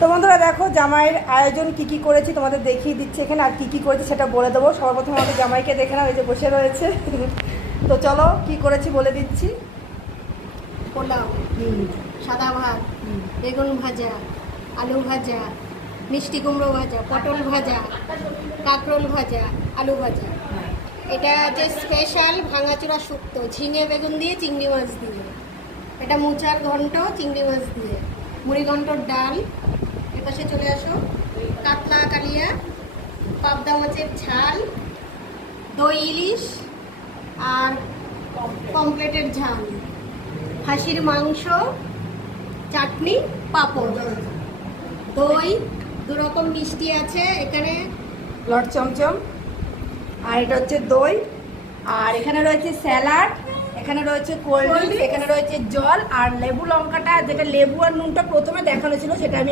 তো বন্ধুরা দেখো জামাইয়ের আয়োজন কি কি করেছি তোমাদের দেখিয়ে দিচ্ছি এখানে, আর কি কি করেছি সেটা বলে দেবো। সর্বপ্রথম আমাদের জামাইকে দেখে নাও, এই যে বসে রয়েছে। তো চলো কি করেছি বলে দিচ্ছি। পোলাও, সাদা ভাত, বেগুন ভাজা, আলু ভাজা, মিষ্টি কুমড়ো ভাজা, পটল ভাজা, কাঁকরোল ভাজা, আলু ভাজা। এটা যে স্পেশাল ভাঙাচোরা শুক্তো, ঝিঙে বেগুন দিয়ে, চিংড়ি মাছ দিয়ে। এটা মোচার ঘন্ট, চিংড়ি মাছ দিয়ে। মুড়ি ঘন্টর ডাল। এপাশে চলে আসো, কাতলা কালিয়া, পাবদা মাছের ঝাল, দই ইলিশ আর পমফ্রেটের ঝাল, খাসির মাংস, চাটনি, পাঁপড়, দই, 2 রকম মিষ্টি আছে এখানে, লট চমচম, আর এটা হচ্ছে দই, আর এখানে রয়েছে স্যালাড, এখানে রয়েছে কোল্ড ড্রিঙ্কস, এখানে রয়েছে জল, আর লেবু লঙ্কাটা যেটা লেবু আর নুনটা প্রথমে দেখানো ছিল সেটা আমি